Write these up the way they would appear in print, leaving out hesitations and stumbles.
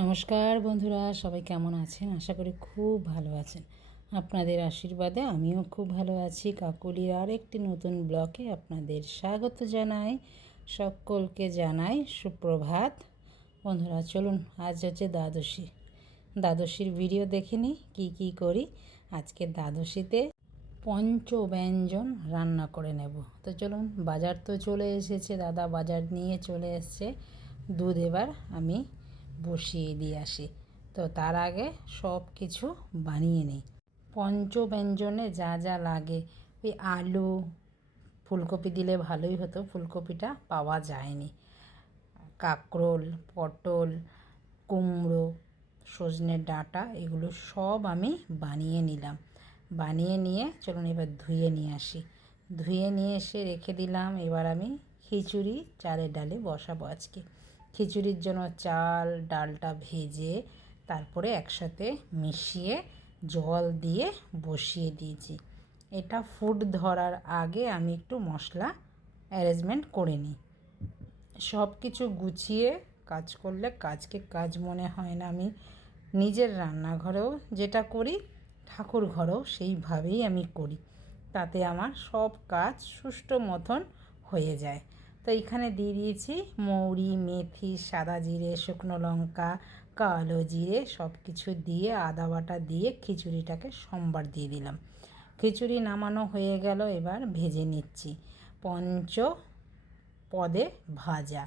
নমস্কার বন্ধুরা, সবাই কেমন আছেন? আশা করি খুব ভালো আছেন। আপনাদের আশীর্বাদে আমিও খুব ভালো আছি। কাকুলির আরেকটি নতুন ব্লগে আপনাদের স্বাগত জানাই। সকলকে জানাই সুপ্রভাত। বন্ধুরা চলুন, আজ হচ্ছে দ্বাদশীর ভিডিও দেখে নিই কী করি। আজকে দ্বাদশীতে পঞ্চব্যঞ্জন রান্না করে নেব। তো চলুন, বাজার তো চলে এসেছে, দাদা বাজার নিয়ে চলে এসছে। দুধ এবার আমি বসিয়ে দিয়ে আসি। তো তার আগে সব কিছু বানিয়ে নিই। পঞ্চব্যঞ্জনে যা যা লাগে, ওই আলু ফুলকপি দিলে ভালোই হতো, ফুলকপিটা পাওয়া যায়নি। কাঁকরোল, পটল, কুমড়ো, সজনের ডাঁটা, এগুলো সব আমি বানিয়ে নিলাম। বানিয়ে নিয়ে চলুন এবার ধুয়ে নিয়ে আসি। ধুয়ে নিয়ে এসে রেখে দিলাম। এবার আমি খিচুড়ি চালের ডালে বসাবো আজকে। খিচুড়ির জন্য চাল ডালটা ভেজে তারপরে একসাথে মিশিয়ে জল দিয়ে বসিয়ে দিয়েছি। এটা ফুট ধরার আগে আমি একটু মশলা অ্যারেঞ্জমেন্ট করে নিই। সব কিছু গুছিয়ে কাজ করলে কাজকে কাজ মনে হয় না। আমি নিজের রান্নাঘরেও যেটা করি, ঠাকুর ঘরেও সেইভাবেই আমি করি। তাতে আমার সব কাজ সুষ্ঠু মতন হয়ে যায়। তো এখানে দিয়ে দিয়েছি মৌরি, মেথি, সাদা জিরে, শুকনো লঙ্কা, কালো জিরে, সব কিছু দিয়ে আদা বাটা দিয়ে খিচুড়িটাকে সম্বার দিয়ে দিলাম। খিচুড়ি নামানো হয়ে গেল। এবার ভেজে নিচ্ছি। পদে ভাজা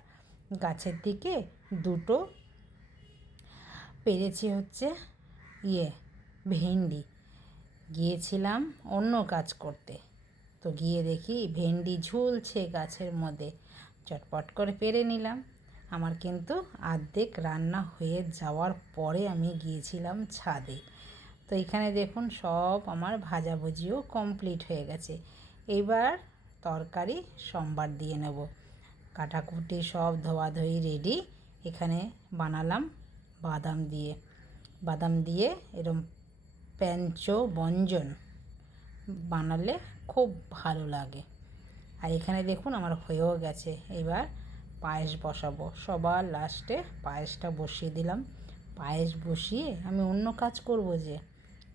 গাছের দিকে দুটো পেরেছি হচ্ছে ভেন্ডি। গিয়েছিলাম অন্য কাজ করতে, তো গিয়ে দেখি ভেন্ডি ঝুলছে গাছের মধ্যে। চটপট করে পেরে নিলাম। আমার কিন্তু অর্ধেক রান্না হয়ে যাওয়ার পরে আমি গিয়েছিলাম ছাদে। তো এখানে দেখুন সব আমার ভাজাভুজিও কমপ্লিট হয়ে গেছে। এইবার তরকারি সম্বার দিয়ে নেব। কাটাকুটি সব ধোয়াধুয়ি রেডি। এখানে বানালাম বাদাম দিয়ে এরম পঞ্চব্যঞ্জন বানালে খুব ভালো লাগে। আর এখানে দেখুন আমার হয়েও গেছে। এবার পায়েস বসাবো। সবার লাস্টে পায়েসটা বসিয়ে দিলাম। পায়েস বসিয়ে আমি অন্য কাজ করব, যে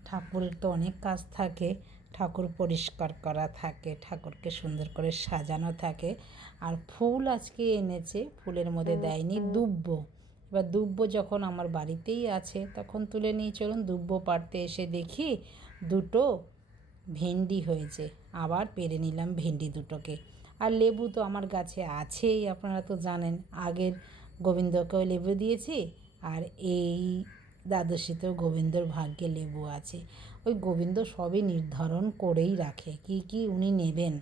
ঠাকুরের তো অনেক কাজ থাকে। ঠাকুর পরিষ্কার করা থাকে, ঠাকুরকে সুন্দর করে সাজানো থাকে। আর ফুল আজকে এনেছে, ফুলের মধ্যে দেয়নি দুব্ব। এবার দুব্ব যখন আমার বাড়িতেই আছে তখন তুলে নিয়ে চলুন। দুব্ব পাড়তে এসে দেখি দুটো ভেন্ডি হয়েছে। আবার পেরে নিলাম ভেন্ডি দুটোকে। আর লেবু তো আমার গাছে আছেই, আপনারা তো জানেন। আগের গোবিন্দকেও লেবু দিয়েছি, আর এই দ্বাদশীতেও গোবিন্দর ভাগ্যে লেবু আছে। ওই গোবিন্দ সবই নির্ধারণ করেই রাখে কি উনি নেবেন,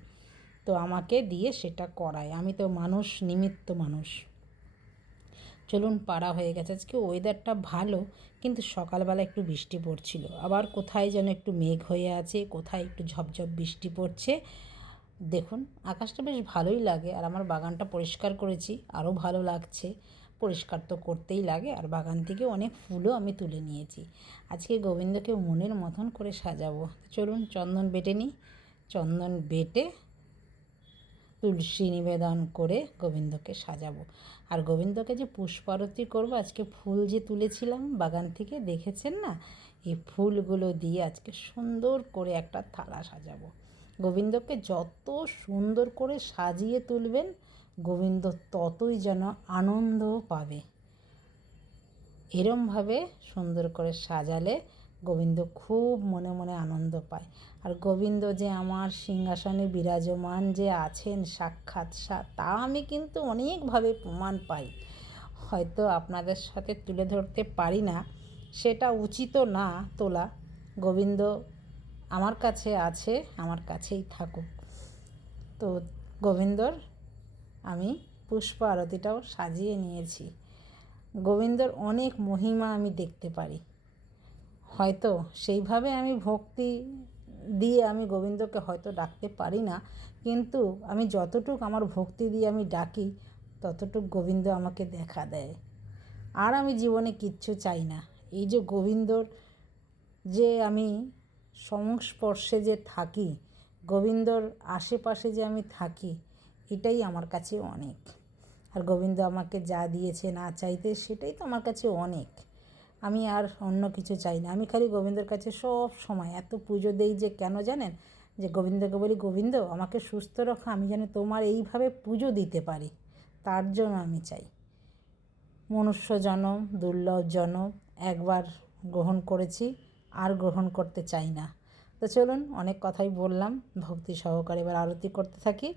তো আমাকে দিয়ে সেটা করায়। আমি তো মানুষ, নিমিত্ত মানুষ। চলুন, পাড়া হয়ে গেছে। আজকে ওয়েদারটা ভালো, কিন্তু সকালবেলা একটু বৃষ্টি পড়ছিল, আবার কোথায় যেন একটু মেঘ হয়ে আছে, কোথায় একটু ঝপঝপ বৃষ্টি পড়ছে। দেখুন আকাশটা বেশ ভালোই লাগে। আর আমার বাগানটা পরিষ্কার করেছি, আরও ভালো লাগছে। পরিষ্কার তো করতেই লাগে। আর বাগান থেকে অনেক ফুলও আমি তুলে নিয়েছি। আজকে গোবিন্দকে মনের মতন করে সাজাবো। চলুন চন্দন বেটে নিই। চন্দন বেটে তুলসী নিবেদন করে গোবিন্দকে সাজাবো। আর গোবিন্দকে যে পুষ্পারতি করব, আজকে ফুল যে তুলেছিলাম বাগান থেকে, দেখেছেন না? এই ফুলগুলো দিয়ে আজকে সুন্দর করে একটা থালা সাজাবো। গোবিন্দকে যত সুন্দর করে সাজিয়ে তুলবেন, গোবিন্দ ততই যেন আনন্দ পাবে। এরমভাবে সুন্দর করে সাজালে গোবিন্দ খুব মনে মনে আনন্দ পায়। আর গোবিন্দ যে আমার সিংহাসনে বিরাজমান যে আছেন সাক্ষাৎ, তা আমি কিন্তু অনেকভাবে প্রমাণ পাই। হয়তো আপনাদের সাথে তুলে ধরতে পারি না, সেটা উচিতও না তোলা। গোবিন্দ আমার কাছে আছে, আমার কাছেই থাকুক। তো গোবিন্দর আমি পুষ্প আরতিটাও সাজিয়ে নিয়েছি। গোবিন্দর অনেক মহিমা আমি দেখতে পারি। হয়তো সেইভাবে আমি ভক্তি দিয়ে আমি গোবিন্দকে হয়তো ডাকতে পারি না, কিন্তু আমি যতটুক আমার ভক্তি দিয়ে আমি ডাকি, ততটুক গোবিন্দ আমাকে দেখা দেয়। আর আমি জীবনে কিচ্ছু চাই না। এই যে গোবিন্দর যে আমি সংস্পর্শে যে থাকি, গোবিন্দর আশেপাশে যে আমি থাকি, এটাই আমার কাছে অনেক। আর গোবিন্দ আমাকে যা দিয়েছে না চাইতে সেটাই তো আমার কাছে অনেক। আমি আর অন্য কিছু চাই না। আমি খালি গোবিন্দর কাছে সব সময় এত পুজো দেই যে কেন জানেন, যে গোবিন্দকে বলি, গোবিন্দ আমাকে সুস্থ রাখো, আমি যেন তোমার এইভাবে পুজো দিতে পারি, তার জন্য আমি চাই। মনুষ্য জন্ম দুর্লভ জন্ম, একবার গ্রহণ করেছি, আর গ্রহণ করতে চাই না। তো চলুন, অনেক কথাই বললাম, ভক্তি সহকারে এবার আরতি করতে থাকি।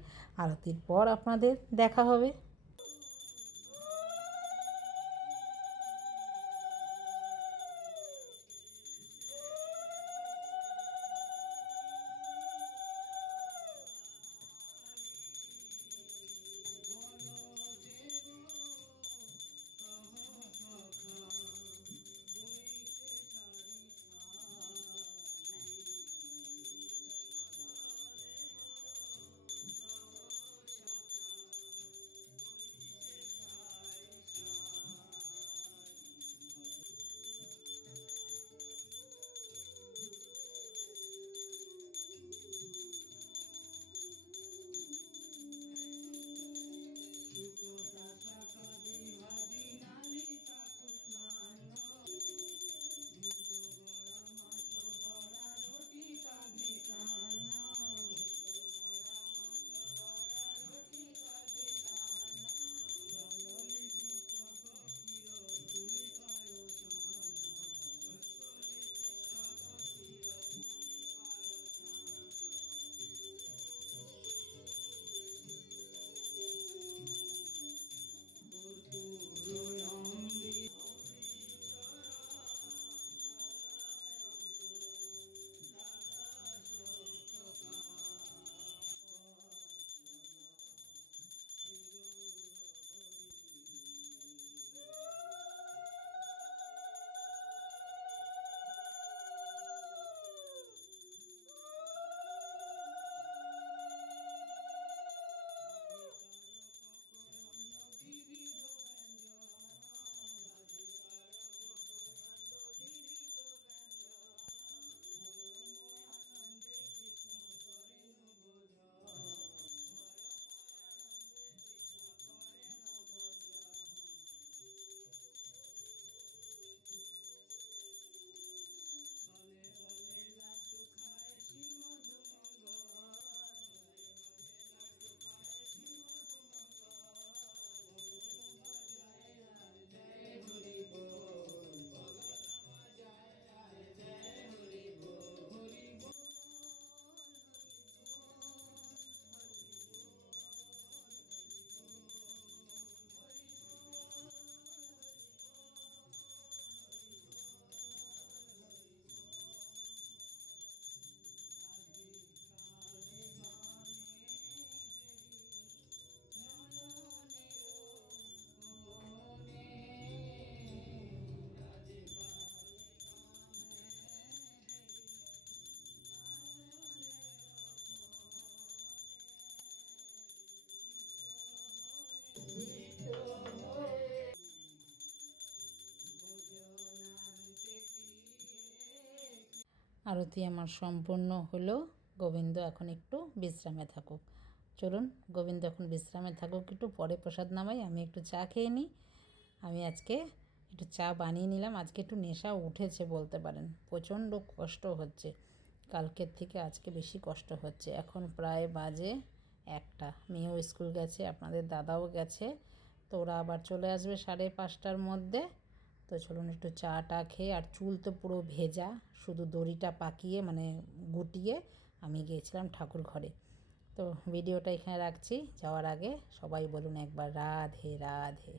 আরতির পর আপনাদের দেখা হবে। আরতি আমার সম্পূর্ণ হলো। গোবিন্দ এখন একটু বিশ্রামে থাকুক। চলুন, গোবিন্দ এখন বিশ্রামে থাকুক, একটু পরে প্রসাদ নামাই, আমি একটু চা খেয়ে নিই। আমি আজকে একটু চা বানিয়ে নিলাম। আজকে একটু নেশা উঠেছে বলতে পারেন, প্রচণ্ড কষ্ট হচ্ছে, কালকের থেকে আজকে বেশি কষ্ট হচ্ছে। এখন প্রায় বাজে 1টা, মেয়েও স্কুল গেছে, আপনাদের দাদাও গেছে, তো ওরা আবার চলে আসবে 5:30টার মধ্যে। তো চলুন একটু চাটা খেয়ে, আর চুল তো পুরো ভেজা, শুধু দড়িটা পাকিয়ে মানে গুটিয়ে আমি গিয়েছিলাম ঠাকুর ঘরে। তো ভিডিওটা এখানে রাখছি, যাওয়ার আগে সবাই বলুন একবার রাধে রাধে।